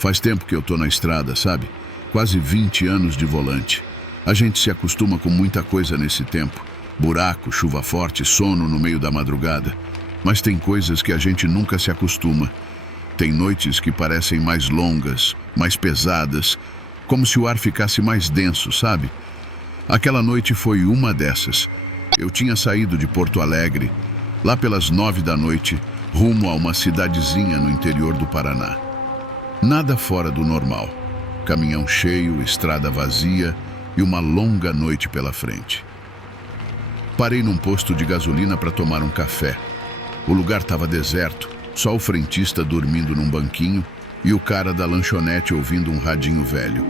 Faz tempo que eu tô na estrada, sabe? Quase 20 anos de volante. A gente se acostuma com muita coisa nesse tempo. Buraco, chuva forte, sono no meio da madrugada. Mas tem coisas que a gente nunca se acostuma. Tem noites que parecem mais longas, mais pesadas, como se o ar ficasse mais denso, sabe? Aquela noite foi uma dessas. Eu tinha saído de Porto Alegre, lá pelas 9 da noite, rumo a uma cidadezinha no interior do Paraná. Nada fora do normal. Caminhão cheio, estrada vazia e uma longa noite pela frente. Parei num posto de gasolina para tomar um café. O lugar estava deserto, só o frentista dormindo num banquinho e o cara da lanchonete ouvindo um radinho velho.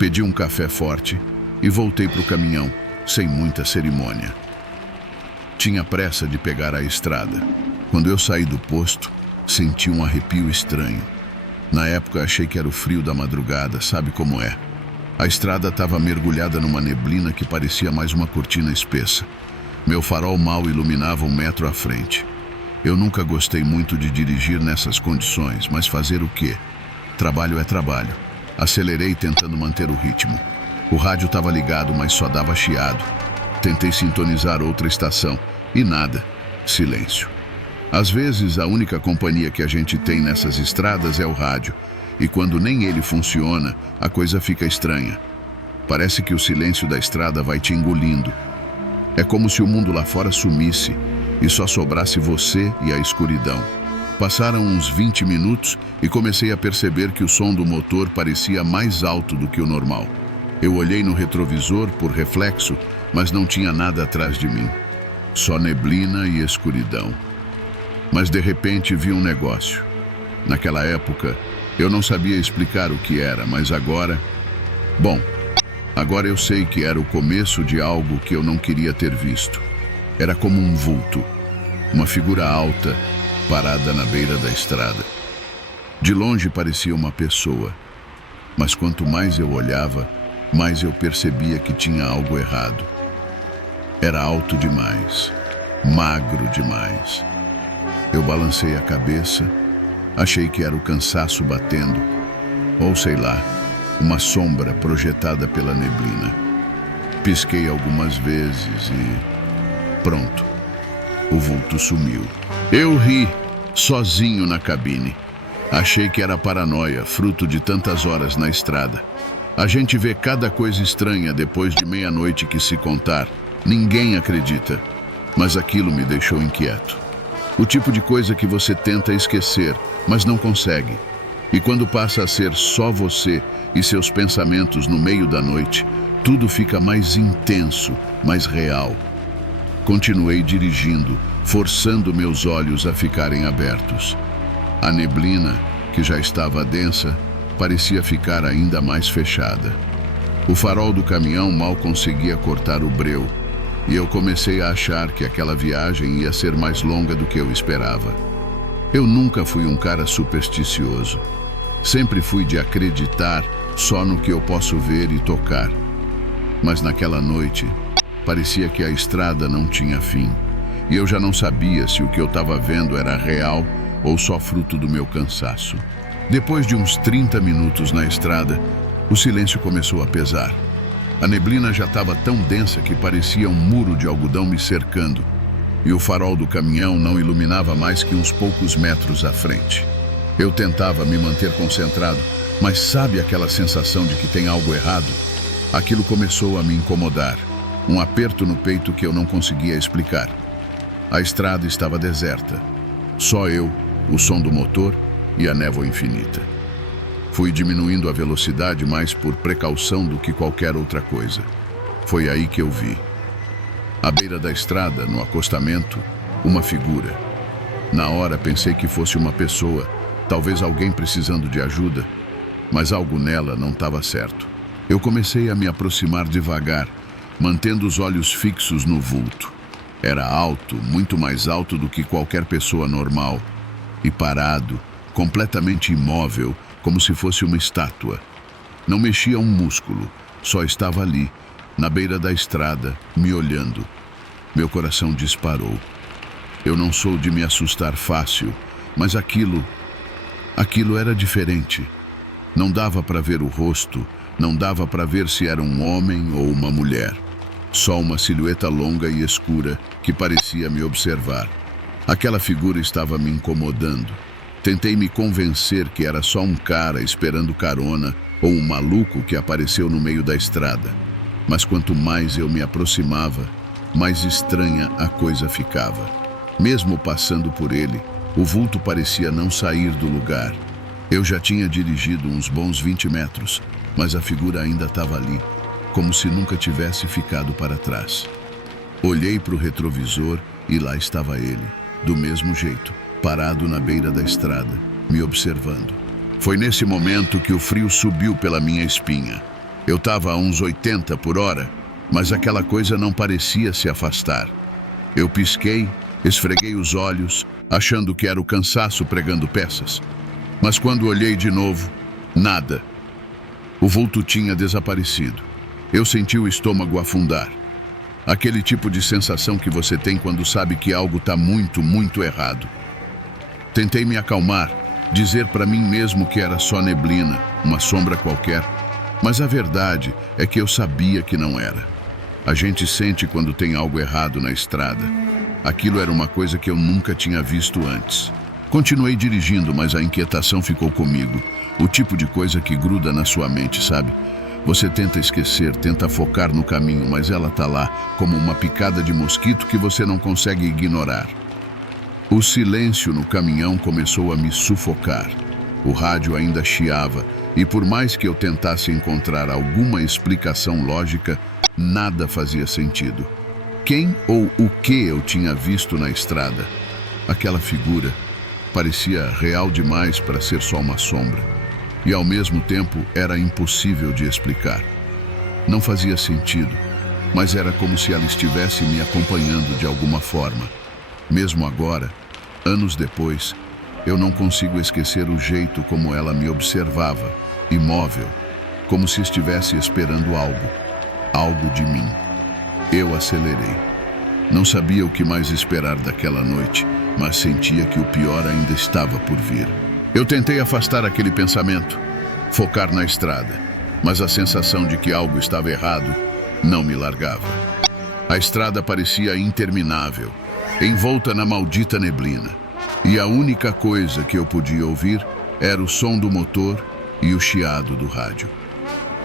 Pedi um café forte e voltei para o caminhão, sem muita cerimônia. Tinha pressa de pegar a estrada. Quando eu saí do posto, senti um arrepio estranho. Na época achei que era o frio da madrugada, sabe como é? A estrada estava mergulhada numa neblina que parecia mais uma cortina espessa. Meu farol mal iluminava 1 metro à frente. Eu nunca gostei muito de dirigir nessas condições, mas fazer o quê? Trabalho é trabalho. Acelerei tentando manter o ritmo. O rádio estava ligado, mas só dava chiado. Tentei sintonizar outra estação e nada. Silêncio. Às vezes, a única companhia que a gente tem nessas estradas é o rádio. E quando nem ele funciona, a coisa fica estranha. Parece que o silêncio da estrada vai te engolindo. É como se o mundo lá fora sumisse e só sobrasse você e a escuridão. Passaram uns 20 minutos e comecei a perceber que o som do motor parecia mais alto do que o normal. Eu olhei no retrovisor por reflexo, mas não tinha nada atrás de mim. Só neblina e escuridão. Mas de repente vi um negócio. Naquela época, eu não sabia explicar o que era, mas agora... Bom, agora eu sei que era o começo de algo que eu não queria ter visto. Era como um vulto, uma figura alta, parada na beira da estrada. De longe parecia uma pessoa, mas quanto mais eu olhava, mais eu percebia que tinha algo errado. Era alto demais, magro demais. Eu balancei a cabeça, achei que era o cansaço batendo, ou sei lá, uma sombra projetada pela neblina. Pisquei algumas vezes e... pronto, o vulto sumiu. Eu ri, sozinho na cabine. Achei que era paranoia, fruto de tantas horas na estrada. A gente vê cada coisa estranha depois de meia-noite que se contar. Ninguém acredita, mas aquilo me deixou inquieto. O tipo de coisa que você tenta esquecer, mas não consegue. E quando passa a ser só você e seus pensamentos no meio da noite, tudo fica mais intenso, mais real. Continuei dirigindo, forçando meus olhos a ficarem abertos. A neblina, que já estava densa, parecia ficar ainda mais fechada. O farol do caminhão mal conseguia cortar o breu, e eu comecei a achar que aquela viagem ia ser mais longa do que eu esperava. Eu nunca fui um cara supersticioso. Sempre fui de acreditar só no que eu posso ver e tocar. Mas naquela noite, parecia que a estrada não tinha fim. E eu já não sabia se o que eu estava vendo era real ou só fruto do meu cansaço. Depois de uns 30 minutos na estrada, o silêncio começou a pesar. A neblina já estava tão densa que parecia um muro de algodão me cercando, e o farol do caminhão não iluminava mais que uns poucos metros à frente. Eu tentava me manter concentrado, mas sabe aquela sensação de que tem algo errado? Aquilo começou a me incomodar, um aperto no peito que eu não conseguia explicar. A estrada estava deserta, só eu, o som do motor e a névoa infinita. Fui diminuindo a velocidade mais por precaução do que qualquer outra coisa. Foi aí que eu vi. À beira da estrada, no acostamento, uma figura. Na hora pensei que fosse uma pessoa, talvez alguém precisando de ajuda, mas algo nela não estava certo. Eu comecei a me aproximar devagar, mantendo os olhos fixos no vulto. Era alto, muito mais alto do que qualquer pessoa normal, e parado, completamente imóvel, como se fosse uma estátua. Não mexia um músculo, só estava ali, na beira da estrada, me olhando. Meu coração disparou. Eu não sou de me assustar fácil, mas aquilo era diferente. Não dava para ver o rosto, não dava para ver se era um homem ou uma mulher. Só uma silhueta longa e escura que parecia me observar. Aquela figura estava me incomodando. Tentei me convencer que era só um cara esperando carona ou um maluco que apareceu no meio da estrada. Mas quanto mais eu me aproximava, mais estranha a coisa ficava. Mesmo passando por ele, o vulto parecia não sair do lugar. Eu já tinha dirigido uns bons 20 metros, mas a figura ainda estava ali, como se nunca tivesse ficado para trás. Olhei para o retrovisor e lá estava ele, do mesmo jeito, parado na beira da estrada, me observando. Foi nesse momento que o frio subiu pela minha espinha. Eu estava a uns 80 por hora, mas aquela coisa não parecia se afastar. Eu pisquei, esfreguei os olhos, achando que era o cansaço pregando peças. Mas quando olhei de novo, nada. O vulto tinha desaparecido. Eu senti o estômago afundar. Aquele tipo de sensação que você tem quando sabe que algo está muito, muito errado. Tentei me acalmar, dizer para mim mesmo que era só neblina, uma sombra qualquer, mas a verdade é que eu sabia que não era. A gente sente quando tem algo errado na estrada. Aquilo era uma coisa que eu nunca tinha visto antes. Continuei dirigindo, mas a inquietação ficou comigo. O tipo de coisa que gruda na sua mente, sabe? Você tenta esquecer, tenta focar no caminho, mas ela tá lá, como uma picada de mosquito que você não consegue ignorar. O silêncio no caminhão começou a me sufocar. O rádio ainda chiava, e por mais que eu tentasse encontrar alguma explicação lógica, nada fazia sentido. Quem ou o que eu tinha visto na estrada? Aquela figura parecia real demais para ser só uma sombra. E ao mesmo tempo era impossível de explicar. Não fazia sentido, mas era como se ela estivesse me acompanhando de alguma forma. Mesmo agora, anos depois, eu não consigo esquecer o jeito como ela me observava, imóvel, como se estivesse esperando algo de mim. Eu acelerei. Não sabia o que mais esperar daquela noite, mas sentia que o pior ainda estava por vir. Eu tentei afastar aquele pensamento, focar na estrada, mas a sensação de que algo estava errado não me largava. A estrada parecia interminável, envolta na maldita neblina, e a única coisa que eu podia ouvir era o som do motor e o chiado do rádio.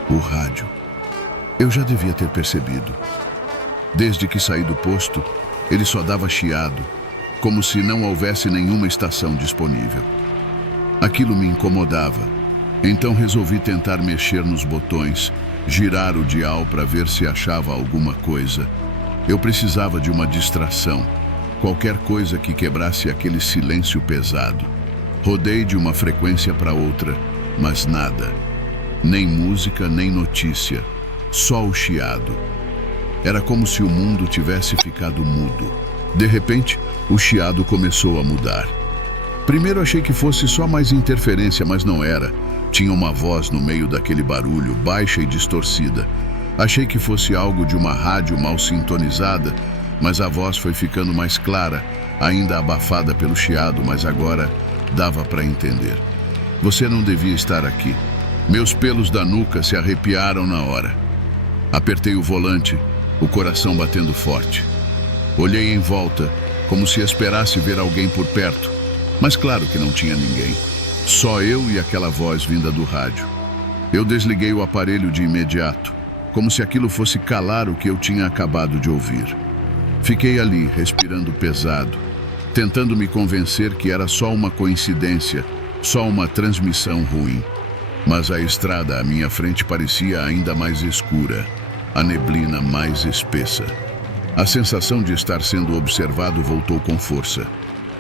O rádio. Eu já devia ter percebido. Desde que saí do posto, ele só dava chiado, como se não houvesse nenhuma estação disponível. Aquilo me incomodava, então resolvi tentar mexer nos botões, girar o dial para ver se achava alguma coisa. Eu precisava de uma distração, qualquer coisa que quebrasse aquele silêncio pesado. Rodei de uma frequência para outra, mas nada. Nem música, nem notícia, só o chiado. Era como se o mundo tivesse ficado mudo. De repente, o chiado começou a mudar. Primeiro achei que fosse só mais interferência, mas não era. Tinha uma voz no meio daquele barulho, baixa e distorcida. Achei que fosse algo de uma rádio mal sintonizada, mas a voz foi ficando mais clara, ainda abafada pelo chiado, mas agora dava para entender. Você não devia estar aqui. Meus pelos da nuca se arrepiaram na hora. Apertei o volante, o coração batendo forte. Olhei em volta, como se esperasse ver alguém por perto. Mas claro que não tinha ninguém. Só eu e aquela voz vinda do rádio. Eu desliguei o aparelho de imediato, como se aquilo fosse calar o que eu tinha acabado de ouvir. Fiquei ali, respirando pesado, tentando me convencer que era só uma coincidência, só uma transmissão ruim. Mas a estrada à minha frente parecia ainda mais escura, a neblina mais espessa. A sensação de estar sendo observado voltou com força.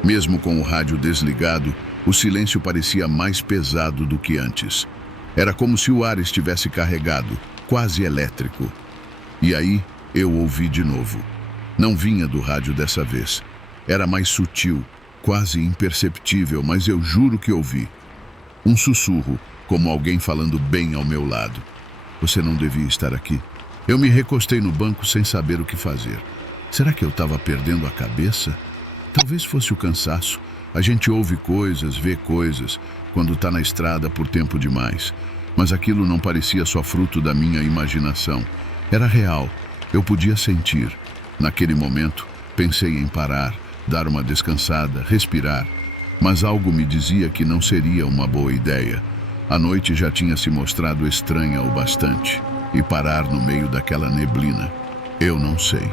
Mesmo com o rádio desligado, o silêncio parecia mais pesado do que antes. Era como se o ar estivesse carregado, quase elétrico. E aí, eu ouvi de novo. Não vinha do rádio dessa vez. Era mais sutil, quase imperceptível, mas eu juro que ouvi. Um sussurro, como alguém falando bem ao meu lado. Você não devia estar aqui. Eu me recostei no banco sem saber o que fazer. Será que eu estava perdendo a cabeça? Talvez fosse o cansaço, A gente ouve coisas, vê coisas, quando está na estrada por tempo demais. Mas aquilo não parecia só fruto da minha imaginação. Era real. Eu podia sentir. Naquele momento, pensei em parar, dar uma descansada, respirar. Mas algo me dizia que não seria uma boa ideia. A noite já tinha se mostrado estranha o bastante. E parar no meio daquela neblina, eu não sei.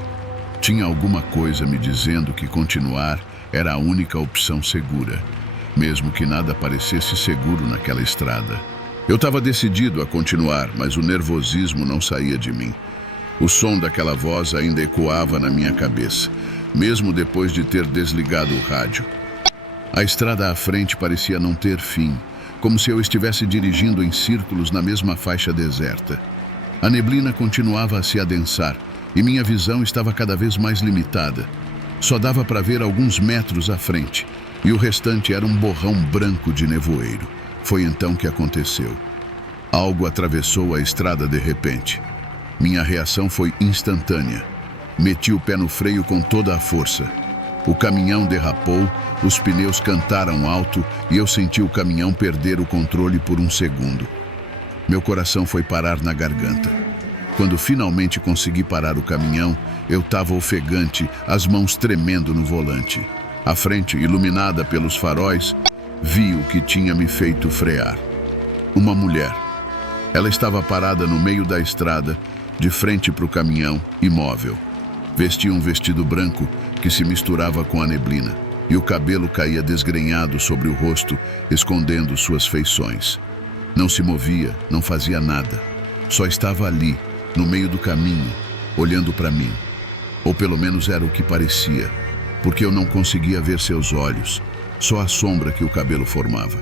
Tinha alguma coisa me dizendo que continuar era a única opção segura, mesmo que nada parecesse seguro naquela estrada. Eu estava decidido a continuar, mas o nervosismo não saía de mim. O som daquela voz ainda ecoava na minha cabeça, mesmo depois de ter desligado o rádio. A estrada à frente parecia não ter fim, como se eu estivesse dirigindo em círculos na mesma faixa deserta. A neblina continuava a se adensar e minha visão estava cada vez mais limitada. Só dava para ver alguns metros à frente e o restante era um borrão branco de nevoeiro. Foi então que aconteceu. Algo atravessou a estrada de repente. Minha reação foi instantânea. Meti o pé no freio com toda a força. O caminhão derrapou, os pneus cantaram alto e eu senti o caminhão perder o controle por um segundo. Meu coração foi parar na garganta. Quando finalmente consegui parar o caminhão, eu estava ofegante, as mãos tremendo no volante. À frente, iluminada pelos faróis, vi o que tinha me feito frear. Uma mulher. Ela estava parada no meio da estrada, de frente para o caminhão, imóvel. Vestia um vestido branco que se misturava com a neblina, e o cabelo caía desgrenhado sobre o rosto, escondendo suas feições. Não se movia, não fazia nada. Só estava ali, no meio do caminho, olhando para mim. Ou pelo menos era o que parecia, porque eu não conseguia ver seus olhos, só a sombra que o cabelo formava.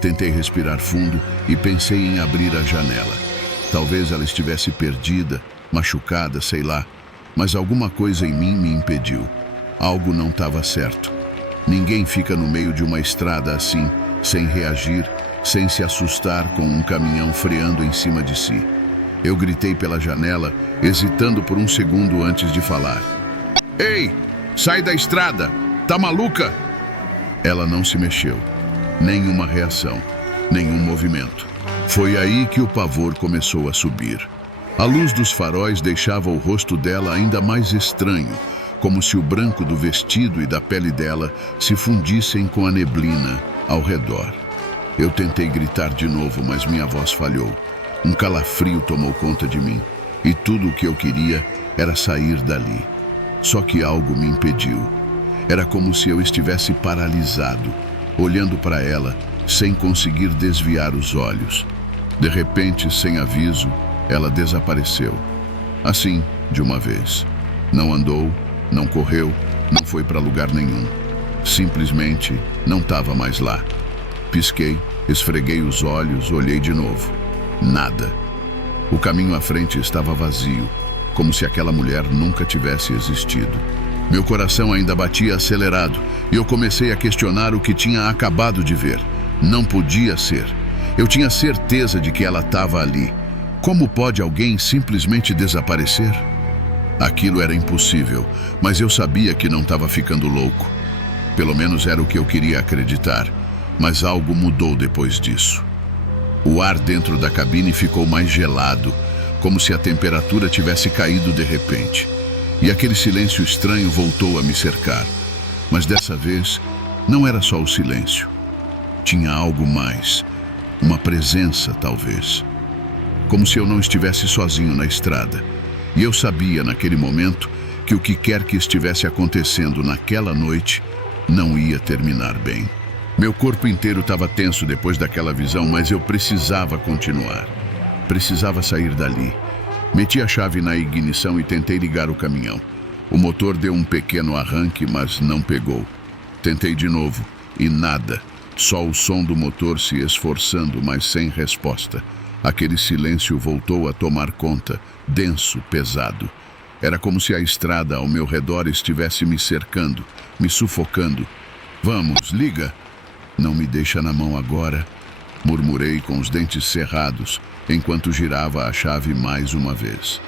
Tentei respirar fundo e pensei em abrir a janela. Talvez ela estivesse perdida, machucada, sei lá, mas alguma coisa em mim me impediu. Algo não estava certo. Ninguém fica no meio de uma estrada assim, sem reagir, sem se assustar com um caminhão freando em cima de si. Eu gritei pela janela, hesitando por um segundo antes de falar. Ei, sai da estrada! Tá maluca? Ela não se mexeu. Nenhuma reação, nenhum movimento. Foi aí que o pavor começou a subir. A luz dos faróis deixava o rosto dela ainda mais estranho, como se o branco do vestido e da pele dela se fundissem com a neblina ao redor. Eu tentei gritar de novo, mas minha voz falhou. Um calafrio tomou conta de mim, e tudo o que eu queria era sair dali. Só que algo me impediu. Era como se eu estivesse paralisado, olhando para ela, sem conseguir desviar os olhos. De repente, sem aviso, ela desapareceu. Assim, de uma vez. Não andou, não correu, não foi para lugar nenhum. Simplesmente não estava mais lá. Pisquei, esfreguei os olhos, olhei de novo. Nada. O caminho à frente estava vazio, como se aquela mulher nunca tivesse existido. Meu coração ainda batia acelerado e eu comecei a questionar o que tinha acabado de ver. Não podia ser. Eu tinha certeza de que ela estava ali. Como pode alguém simplesmente desaparecer? Aquilo era impossível, mas eu sabia que não estava ficando louco. Pelo menos era o que eu queria acreditar. Mas algo mudou depois disso. O ar dentro da cabine ficou mais gelado, como se a temperatura tivesse caído de repente. E aquele silêncio estranho voltou a me cercar. Mas dessa vez, não era só o silêncio. Tinha algo mais. Uma presença, talvez. Como se eu não estivesse sozinho na estrada. E eu sabia, naquele momento, que o que quer que estivesse acontecendo naquela noite não ia terminar bem. Meu corpo inteiro estava tenso depois daquela visão, mas eu precisava continuar. Precisava sair dali. Meti a chave na ignição e tentei ligar o caminhão. O motor deu um pequeno arranque, mas não pegou. Tentei de novo, e nada. Só o som do motor se esforçando, mas sem resposta. Aquele silêncio voltou a tomar conta, denso, pesado. Era como se a estrada ao meu redor estivesse me cercando, me sufocando. Vamos, liga! Não me deixa na mão agora, murmurei com os dentes cerrados, enquanto girava a chave mais uma vez.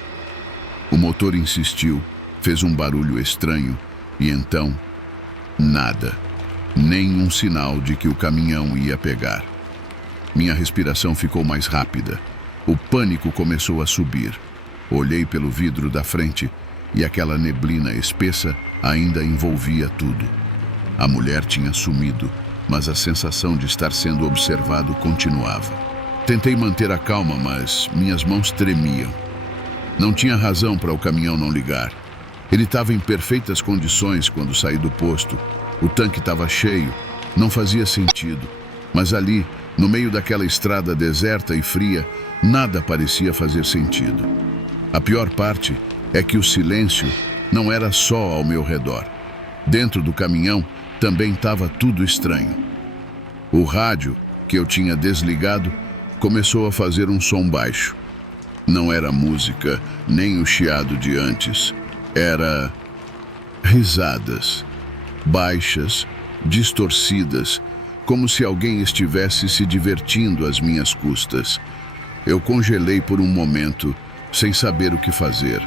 O motor insistiu, fez um barulho estranho, e então, nada. Nenhum sinal de que o caminhão ia pegar. Minha respiração ficou mais rápida. O pânico começou a subir. Olhei pelo vidro da frente e aquela neblina espessa ainda envolvia tudo. A mulher tinha sumido, mas a sensação de estar sendo observado continuava. Tentei manter a calma, mas minhas mãos tremiam. Não tinha razão para o caminhão não ligar. Ele estava em perfeitas condições quando saí do posto. O tanque estava cheio, não fazia sentido. Mas ali, no meio daquela estrada deserta e fria, nada parecia fazer sentido. A pior parte é que o silêncio não era só ao meu redor. Dentro do caminhão também estava tudo estranho. O rádio, que eu tinha desligado, começou a fazer um som baixo. Não era música, nem o chiado de antes. Era risadas, baixas, distorcidas, como se alguém estivesse se divertindo às minhas custas. Eu congelei por um momento, sem saber o que fazer.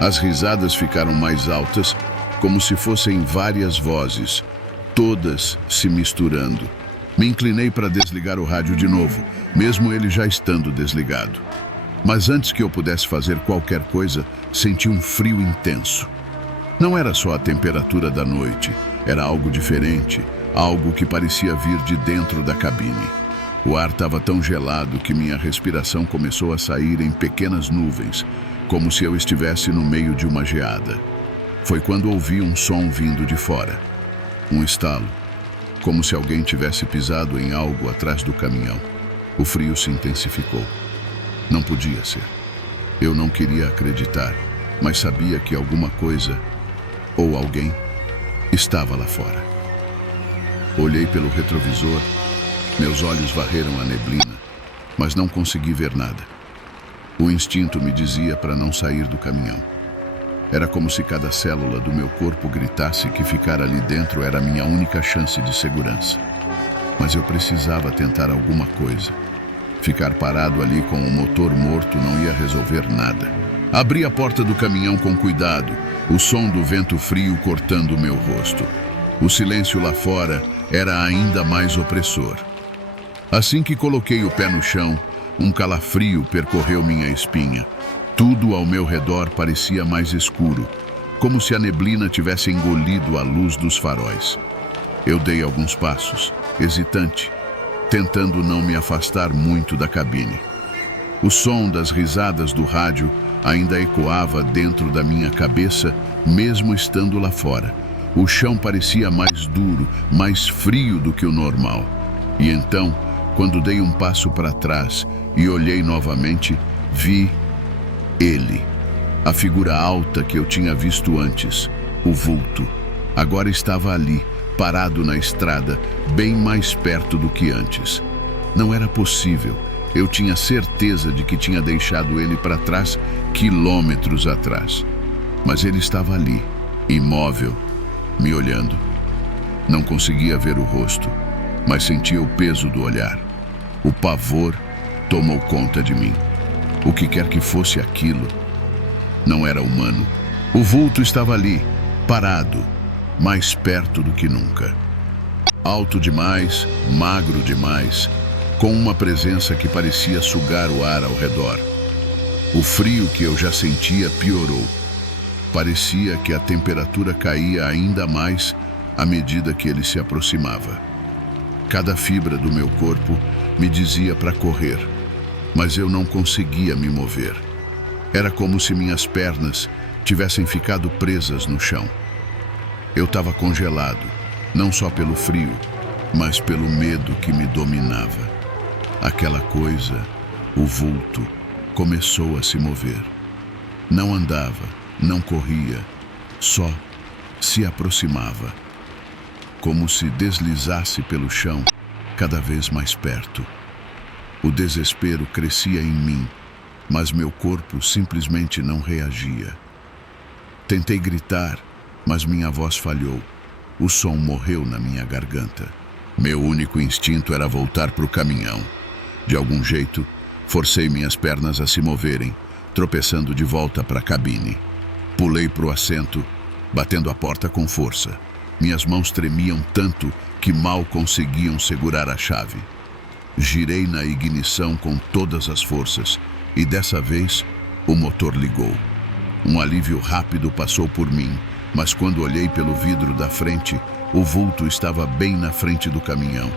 As risadas ficaram mais altas, como se fossem várias vozes, todas se misturando. Me inclinei para desligar o rádio de novo, mesmo ele já estando desligado. Mas antes que eu pudesse fazer qualquer coisa, senti um frio intenso. Não era só a temperatura da noite, era algo diferente, algo que parecia vir de dentro da cabine. O ar estava tão gelado que minha respiração começou a sair em pequenas nuvens, como se eu estivesse no meio de uma geada. Foi quando ouvi um som vindo de fora. Um estalo, como se alguém tivesse pisado em algo atrás do caminhão. O frio se intensificou. Não podia ser. Eu não queria acreditar, mas sabia que alguma coisa, ou alguém, estava lá fora. Olhei pelo retrovisor, meus olhos varreram a neblina, mas não consegui ver nada. O instinto me dizia para não sair do caminhão. Era como se cada célula do meu corpo gritasse que ficar ali dentro era a minha única chance de segurança. Mas eu precisava tentar alguma coisa. Ficar parado ali com o motor morto não ia resolver nada. Abri a porta do caminhão com cuidado, o som do vento frio cortando meu rosto. O silêncio lá fora era ainda mais opressor. Assim que coloquei o pé no chão, um calafrio percorreu minha espinha. Tudo ao meu redor parecia mais escuro, como se a neblina tivesse engolido a luz dos faróis. Eu dei alguns passos, hesitante, tentando não me afastar muito da cabine. O som das risadas do rádio ainda ecoava dentro da minha cabeça, mesmo estando lá fora. O chão parecia mais duro, mais frio do que o normal. E então, quando dei um passo para trás e olhei novamente, vi ele. A figura alta que eu tinha visto antes, o vulto, agora estava ali, parado na estrada, bem mais perto do que antes. Não era possível. Eu tinha certeza de que tinha deixado ele para trás, quilômetros atrás. Mas ele estava ali, imóvel, me olhando. Não conseguia ver o rosto, mas sentia o peso do olhar. O pavor tomou conta de mim. O que quer que fosse aquilo, não era humano. O vulto estava ali, parado, mais perto do que nunca. Alto demais, magro demais, com uma presença que parecia sugar o ar ao redor. O frio que eu já sentia piorou. Parecia que a temperatura caía ainda mais à medida que ele se aproximava. Cada fibra do meu corpo me dizia para correr, mas eu não conseguia me mover. Era como se minhas pernas tivessem ficado presas no chão. Eu estava congelado, não só pelo frio, mas pelo medo que me dominava. Aquela coisa, o vulto, começou a se mover. Não andava, não corria, só se aproximava, como se deslizasse pelo chão, cada vez mais perto. O desespero crescia em mim, mas meu corpo simplesmente não reagia. Tentei gritar, mas minha voz falhou. O som morreu na minha garganta. Meu único instinto era voltar para o caminhão. De algum jeito, forcei minhas pernas a se moverem, tropeçando de volta para a cabine. Pulei para o assento, batendo a porta com força. Minhas mãos tremiam tanto que mal conseguiam segurar a chave. Girei na ignição com todas as forças e dessa vez o motor ligou. Um alívio rápido passou por mim, mas quando olhei pelo vidro da frente, o vulto estava bem na frente do caminhão.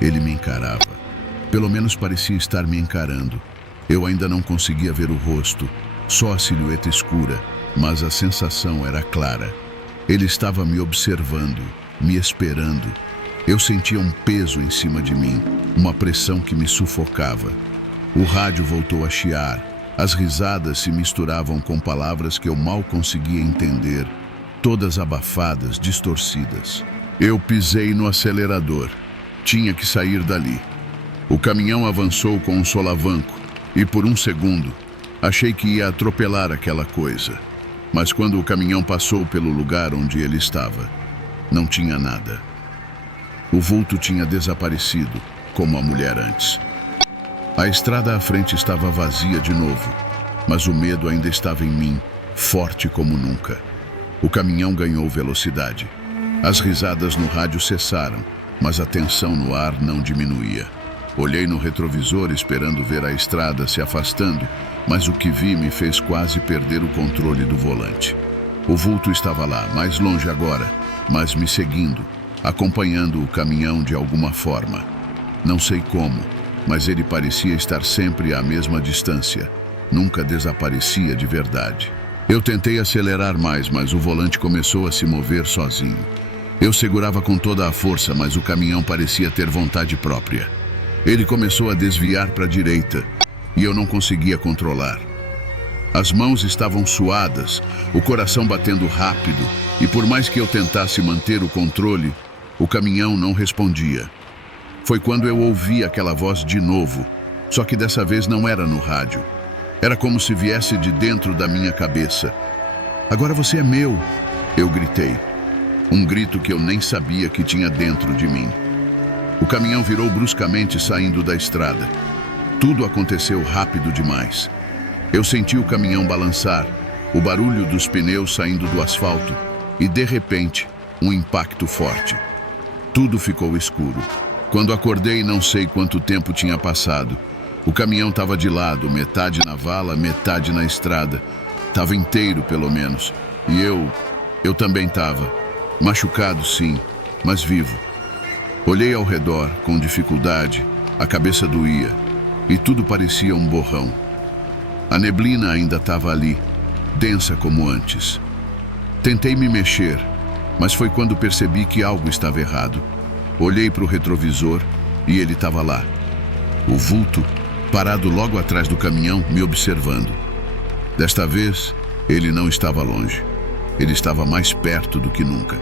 Ele me encarava. Pelo menos parecia estar me encarando. Eu ainda não conseguia ver o rosto, só a silhueta escura, mas a sensação era clara. Ele estava me observando, me esperando. Eu sentia um peso em cima de mim, uma pressão que me sufocava. O rádio voltou a chiar. As risadas se misturavam com palavras que eu mal conseguia entender, todas abafadas, distorcidas. Eu pisei no acelerador. Tinha que sair dali. O caminhão avançou com um solavanco e, por um segundo, achei que ia atropelar aquela coisa. Mas quando o caminhão passou pelo lugar onde ele estava, não tinha nada. O vulto tinha desaparecido, como a mulher antes. A estrada à frente estava vazia de novo, mas o medo ainda estava em mim, forte como nunca. O caminhão ganhou velocidade. As risadas no rádio cessaram, mas a tensão no ar não diminuía. Olhei no retrovisor esperando ver a estrada se afastando, mas o que vi me fez quase perder o controle do volante. O vulto estava lá, mais longe agora, mas me seguindo, acompanhando o caminhão de alguma forma. Não sei como, mas ele parecia estar sempre à mesma distância. Nunca desaparecia de verdade. Eu tentei acelerar mais, mas o volante começou a se mover sozinho. Eu segurava com toda a força, mas o caminhão parecia ter vontade própria. Ele começou a desviar para a direita e eu não conseguia controlar. As mãos estavam suadas, o coração batendo rápido, e por mais que eu tentasse manter o controle, o caminhão não respondia. Foi quando eu ouvi aquela voz de novo, só que dessa vez não era no rádio. Era como se viesse de dentro da minha cabeça. "Agora você é meu", eu gritei. Um grito que eu nem sabia que tinha dentro de mim. O caminhão virou bruscamente saindo da estrada. Tudo aconteceu rápido demais. Eu senti o caminhão balançar, o barulho dos pneus saindo do asfalto e, de repente, um impacto forte. Tudo ficou escuro. Quando acordei, não sei quanto tempo tinha passado. O caminhão estava de lado, metade na vala, metade na estrada. Estava inteiro, pelo menos. E eu também estava. Machucado, sim, mas vivo. Olhei ao redor, com dificuldade, a cabeça doía, e tudo parecia um borrão. A neblina ainda estava ali, densa como antes. Tentei me mexer, mas foi quando percebi que algo estava errado. Olhei para o retrovisor e ele estava lá. O vulto, parado logo atrás do caminhão, me observando. Desta vez, ele não estava longe. Ele estava mais perto do que nunca.